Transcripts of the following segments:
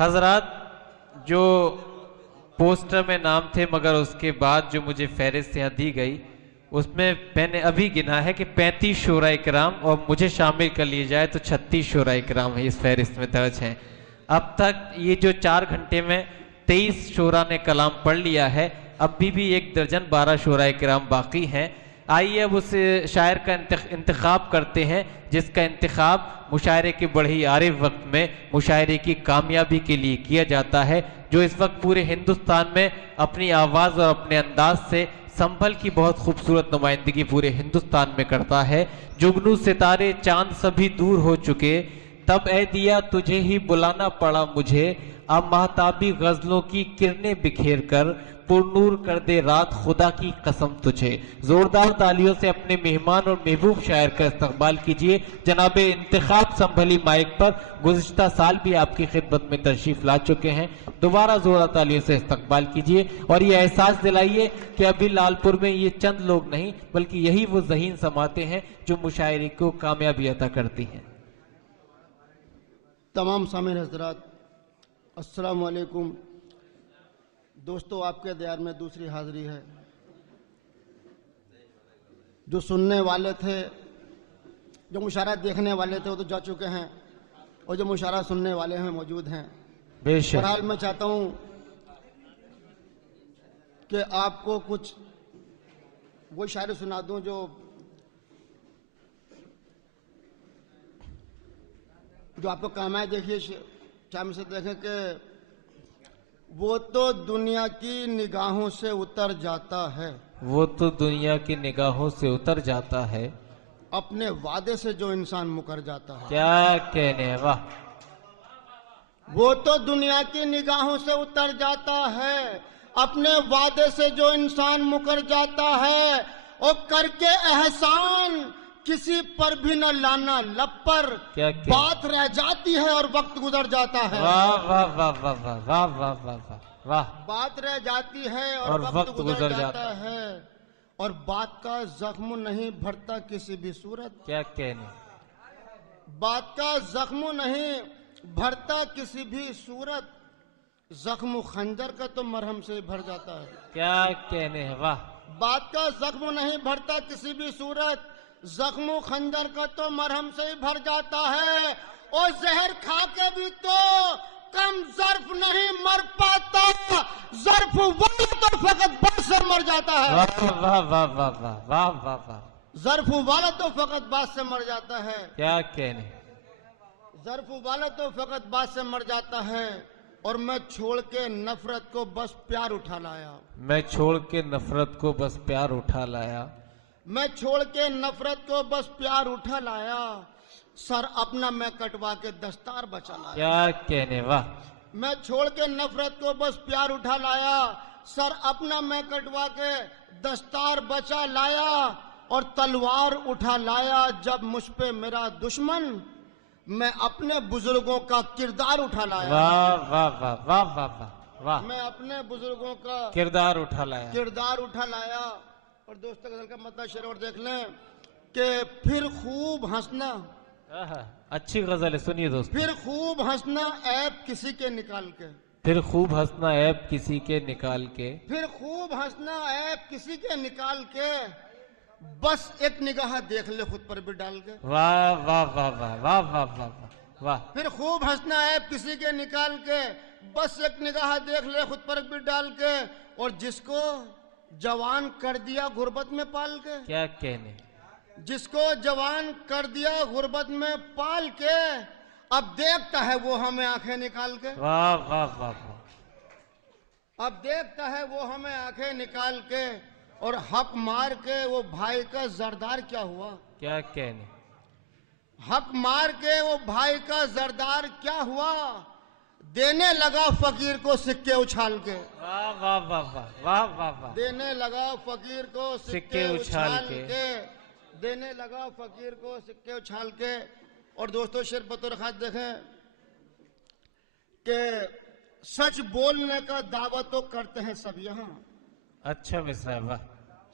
حضرات جو پوسٹر میں نام تھے مگر اس کے بعد جو مجھے فہرست یہاں دی گئی اس میں میں نے ابھی گنا ہے کہ 35 شعراء کرام اور مجھے شامل کر لیے جائے تو 36 شعراء کرام اس فہرست میں درج ہیں۔ اب تک یہ جو 4 گھنٹے میں 23 شعراء نے کلام پڑھ لیا ہے، اب بھی 1 درجن 12 شعراء کرام باقی ہیں۔ آئیے اب اس شاعر کا انتخاب کرتے ہیں جس کا انتخاب مشاعرے کے بڑھئی عارف وقت میں مشاعرے کی کامیابی کے لیے کیا جاتا ہے، جو اس وقت پورے ہندوستان میں اپنی آواز اور اپنے انداز سے سنبھل کی بہت خوبصورت نمائندگی پورے ہندوستان میں کرتا ہے۔ جگنو ستارے چاند سبھی دور ہو چکے، تب اے دیا تجھے ہی بلانا پڑا مجھے، اب مہتابی غزلوں کی کرنیں بکھیر کر پر نور کر دے رات خدا کی قسم تجھے۔ زوردار تالیوں سے اپنے مہمان اور محبوب شاعر کا استقبال کیجئے۔ جناب انتخاب سنبھلی مائک پر گزشتہ سال بھی آپ کی خدمت میں تشریف لا چکے ہیں، دوبارہ زوردار تالیوں سے استقبال کیجئے اور یہ احساس دلائیے کہ ابھی لال پور میں یہ چند لوگ نہیں بلکہ یہی وہ ذہین سماعتیں ہیں جو مشاعرے کو کامیابی عطا کرتی ہیں۔ تمام سامعین حضرات السلام علیکم۔ دوستو، آپ کے دیار میں دوسری حاضری ہے۔ جو سننے والے تھے، جو مشاعرہ دیکھنے والے تھے وہ تو جا چکے ہیں، اور جو مشاعرہ سننے والے ہیں موجود ہیں۔ بہرحال میں چاہتا ہوں کہ آپ کو کچھ وہ شاعری سنا دوں جو آپ کو کام آئے۔ دیکھیے شام سے دیکھیں کہ وہ تو دنیا کی نگاہوں سے اتر جاتا ہے، وہ تو دنیا کی نگاہوں سے اتر جاتا ہے، اپنے وعدے سے جو انسان مکر جاتا ہے۔ کیا کہنے، واہ! وہ تو دنیا کی نگاہوں سے اتر جاتا ہے، اپنے وعدے سے جو انسان مکر جاتا ہے، اور کر کے احسان کسی پر بھی نہ لانا لب پر، بات رہ جاتی ہے اور وقت گزر جاتا ہے۔ واہ واہ واہ واہ واہ واہ واہ واہ واہ واہ! بات رہ جاتی ہے اور وقت گزر جاتا ہے، اور بات کا زخم نہیں بھرتا کسی بھی صورت۔ کیا کہنے، بات کا زخم نہیں بھرتا کسی بھی صورت، زخم خنجر کا تو مرہم سے ہی بھر جاتا ہے۔ کیا کہنے، واہ! بات کا زخم نہیں بھرتا کسی بھی صورت، زخم خنجر کا تو مرہم سے ہی بھر جاتا ہے، اور زہر کھا کے بھی تو کم ظرف نہیں مر پاتا، ظرف والا تو فقط بات سے مر جاتا ہے۔ واہ واہ واہ واہ واہ واہ واہ واہ! ظرف والا تو فقط بات سے مر جاتا ہے، کیا کہنے، ظرف والا تو فقط بات سے مر جاتا ہے، اور میں چھوڑ کے نفرت کو بس پیار اٹھا لایا۔ میں چھوڑ کے نفرت کو بس پیار اٹھا لایا، میں چھوڑ کے نفرت کو بس پیار اٹھا لایا، سر اپنا میں کٹوا کے دستار بچا لایا۔ کیا کہنے، واہ! میں چھوڑ کے نفرت کو بس پیار اٹھا لایا، سر اپنا میں کٹوا کے دستار بچا لایا، اور تلوار اٹھا لایا جب مجھ پہ میرا دشمن، میں اپنے بزرگوں کا کردار اٹھا لایا۔ واہ واہ واہ واہ واہ واہ واہ! میں اپنے بزرگوں کا کردار اٹھا لایا، کردار اٹھا لایا۔ اور دوستو غزل کا مطلب شعر اور دیکھ لیں کہ پھر خوب ہنسنا، اچھی غزل ہے، سنیے دوست۔ پھر خوب ہنسنا عیب کسی کے نکال کے، پھر خوب ہنسنا عیب کسی کے نکال کے، پھر خوب ہنسنا عیب کسی کے نکال کے، بس ایک نگاہ دیکھ لے خود پر بھی ڈال کے۔ واہ واہ واہ واہ واہ واہ واہ واہ! پھر خوب ہنسنا عیب کسی کے نکال کے، بس ایک نگاہ دیکھ لے خود پر بھی ڈال کے، اور جس کو جوان کر دیا غربت میں پال کے، کیا کہنے، جس کو جوان کر دیا غربت میں پال کے، اب دیکھتا ہے وہ ہمیں آنکھیں نکال کے۔ واہ واہ واہ واہ! اب دیکھتا ہے وہ ہمیں آنکھیں نکال کے، اور حق مار کے وہ بھائی کا زردار کیا ہوا۔ کیا کہنے، حق مار کے وہ بھائی کا زردار کیا ہوا، دینے لگا فقیر کو سکے اچھال کے۔ واہ واہ واہ واہ واہ واہ واہ! دینے لگا فقیر کو سکے اچھال کے، دینے لگا فقیر کو سکے اچھال کے۔ اور دوستو شعر بطور خاص دیکھیں کہ سچ بولنے کا دعویٰ تو کرتے ہیں سب یہاں، اچھا مصرع، واہ!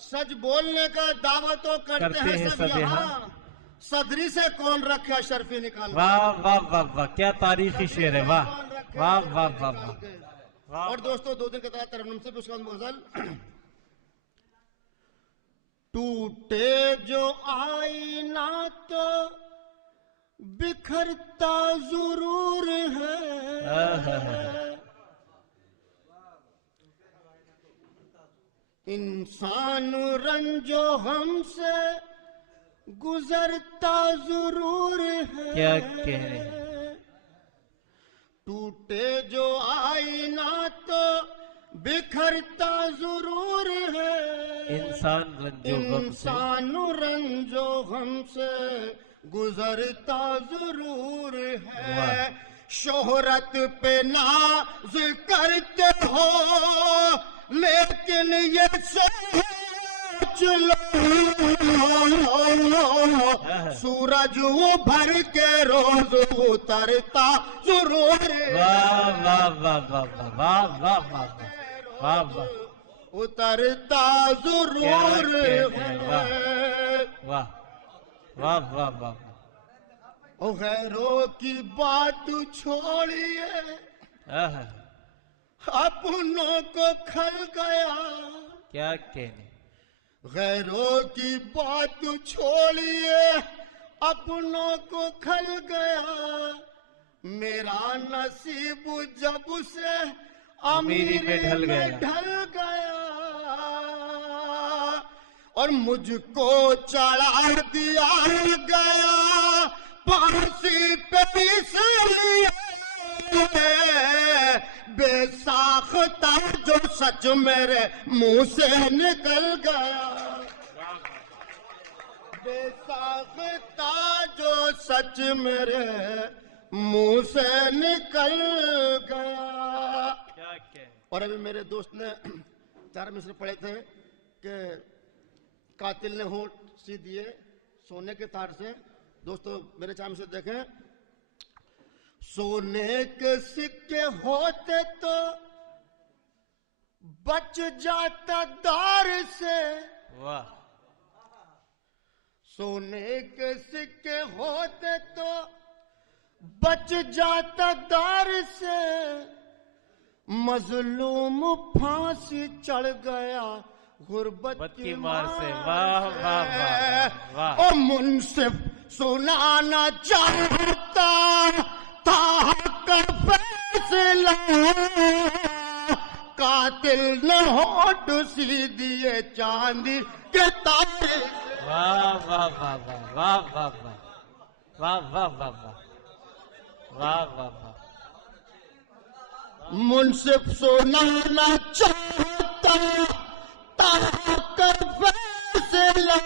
سچ بولنے کا دعویٰ تو کرتے ہیں سب یہاں، صدری سے کون رکھا شرفی نکال کے۔ واہ واہ واہ واہ! کیا تاریخی شعر ہے، واہ! واہ واہ واہ واہ. اور دوستو دو دن کے تحت ترنم سے اس کا غزل ٹوٹے جو آئینہ تو بکھرتا ضرور ہے انسان رنجو ہم سے گزرتا ضرور ہے. کیا کہہ رہے ہیں. ٹوٹے جو آئینہ تو بکھرتا ضرور ہے انسان رنجو ہم سے گزرتا ضرور ہے. شہرت پہ ناز کرتے ہو لیکن یہ سوچ لو سورج ابھر کے روز اترتا ضرور واہ واہ واہ واہ واہ واہ واہ واہ واہ. اترتا ضرور ہے. واہ واہ واہ واہ. غیروں کی بات چھوڑیے اپنوں کو کھل گیا. کیا کہنے. غیروں کی بات چھوڑیے اپنوں کو کھل گیا. میرا نصیب جب سے امیری میں ڈھل گیا اور مجھ کو چڑھا دیا گیا پھانسی پہ بے ساختہ جو سچ میرے منہ سے نکل گیا. بے ساختہ جو سچ میرے منہ سے نکل گیا. اور ابھی میرے دوست نے 4 مصرع پڑھے تھے کہ قاتل نے ہونٹ سی دیے سونے کے تار سے. دوستو میرے 4 مصرع دیکھیں. سونے کے سکے ہوتے تو بچ جاتا دار سے. واہ. سونے کے سکے ہوتے تو بچ جاتا دار سے. مظلوم پھانسی چڑھ گیا غربت کی مار سے. واہ واہ واہ واہ. او منصف سنانا چاہتا تھا کر فیصلہ قاتل نے ہونٹ سی دیے چاندی کے تارے. واہ واہ واہ واہ واہ واہ واہ واہ واہ واہ واہ واہ واہ. منصف سنانا چاہتا تھا کر فیصلہ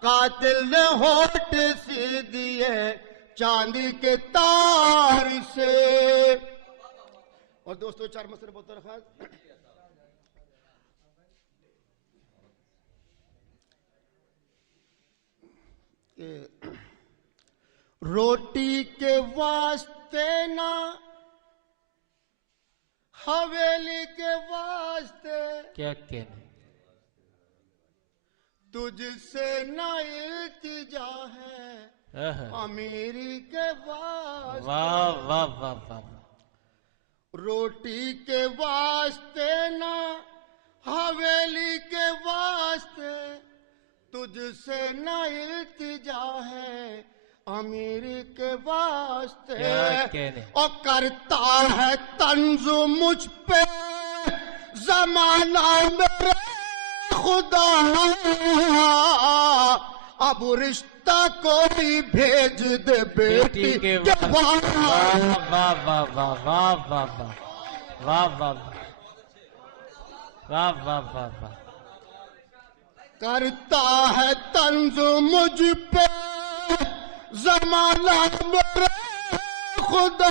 قاتل نے ہونٹ سی دیے چاندی کے تار سے. اور دوستو 4 مصرع بہت درخواست. روٹی کے واسطے نہ حویلی کے واسطے کیا کہنے. تجھ سے نہ التجا ہے امیری کے واسطے. واہ واہ واہ واہ. روٹی کے واسطے نہ حویلی کے واسطے تجھ سے نہ التجا ہے امیری کے واسطے. کیا کہنے. اور کرتا ہے طنز مجھ پہ زمانہ میرے خدا اب رشتہ کوئی بھیج دے بیٹی کے پاس. واہ واہ واہ واہ واہ واہ واہ واہ واہ واہ واہ واہ. کرتا ہے طنز مجھ پہ زمانہ میرے خدا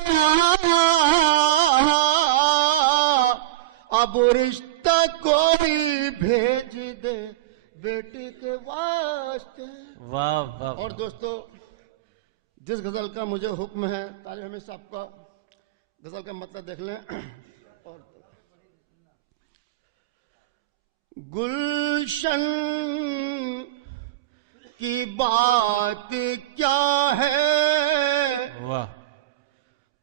اب رشتہ کوئی بھیج دے بیٹی کے واسطے. واہ واہ. اور دوستو جس غزل کا مجھے حکم ہے طالب حمید صاحب کا غزل کا مطلب دیکھ لیں. اور گلشن کی بات کیا ہے واہ.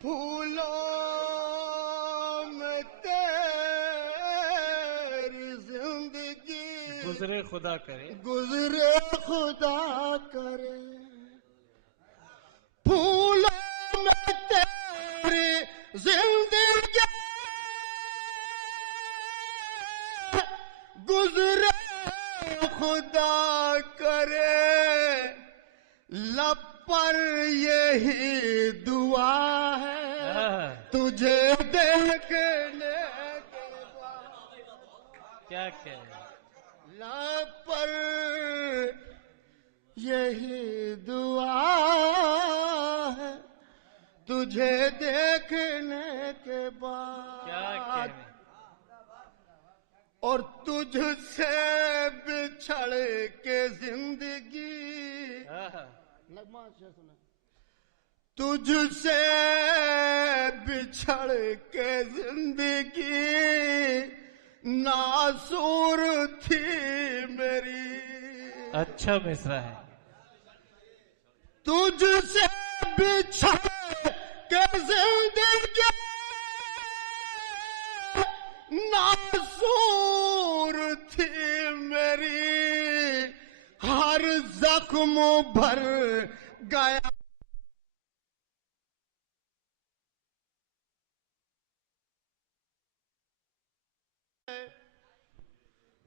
پھولوں میں تیری زندگی گزرے خدا کرے گزرے خدا کرے پھولوں میں تیری زندگی گزرے خدا کرے لب پر یہی دعا ہے تجھے دیکھنے کے بعد کیا کیا ہے لب پر یہی دعا ہے تجھے دیکھنے کے کیا بعد کیا ہے اور تجھ سے بچھڑ کے زندگی نغمہ اچھا سنا تجھ سے بچھڑ کے زندگی ناسور تھی میری اچھا مصرع ہے تجھ سے بچھڑ کے زندگی ناسور تھی میری ہر زخم بھر گیا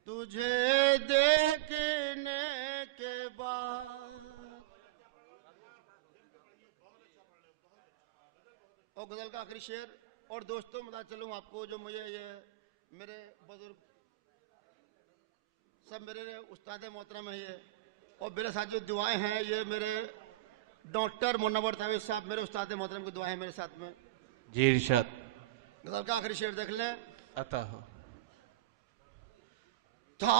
تجھے دیکھنے کے بعد اور غزل کا آخری شعر اور دوستوں بتا چلوں آپ کو جو مجھے یہ میرے بزرگ سب میرے استاد محترم ہیں یہ اور میرے ساتھ جو دعائیں ہیں یہ میرے ڈاکٹر منور تعویذ صاحب میرے استاد محترم کی دعائیں ہیں میرے ساتھ میں جی ارشاد غزل کا آخری شعر دیکھ لیں عطا ہو تھا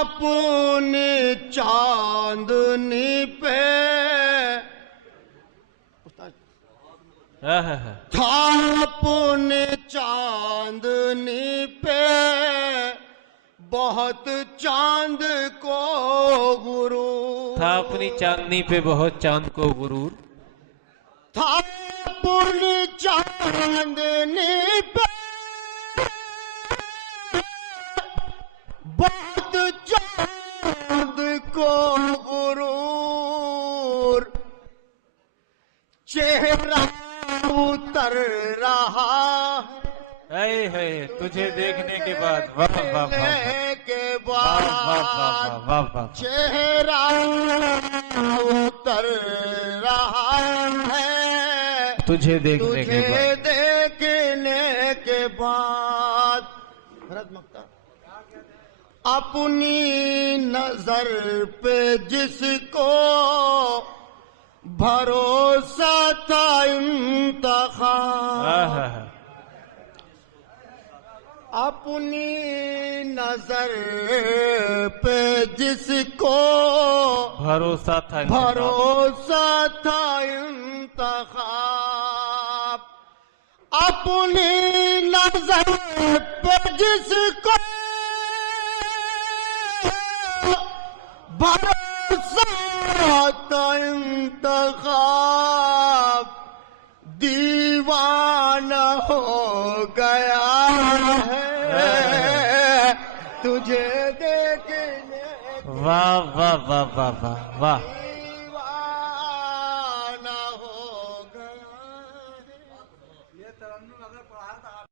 اپنی چاندنی پہ تھا اپنی چاندنی پہ بہت چاند کو غرور تھا اپنی چاندنی پہ بہت چاند کو غرور تھا اپنی چاندنی پہ بہت چاند کو غرور چہرہ اتر رہا ہے تجھے دیکھنے کے بعد واہ واہ واہ کے واہ واہ بعد واہ واہ چہرہ اتر رہا ہے تجھے دیکھنے کے تجھے بعد دیکھنے کے بعد اپنی نظر پہ جس کو بھروسہ تھا انتخاب اپنی نظر پہ جس کو بھروسہ تھا بھروسہ تھا انتخاب اپنی نظر پہ جس کو بھروسہ تھا انتخاب دیوانہ ہو گیا ہے تجھے دیکھنے واہ واہ واہ واہ واہ واہ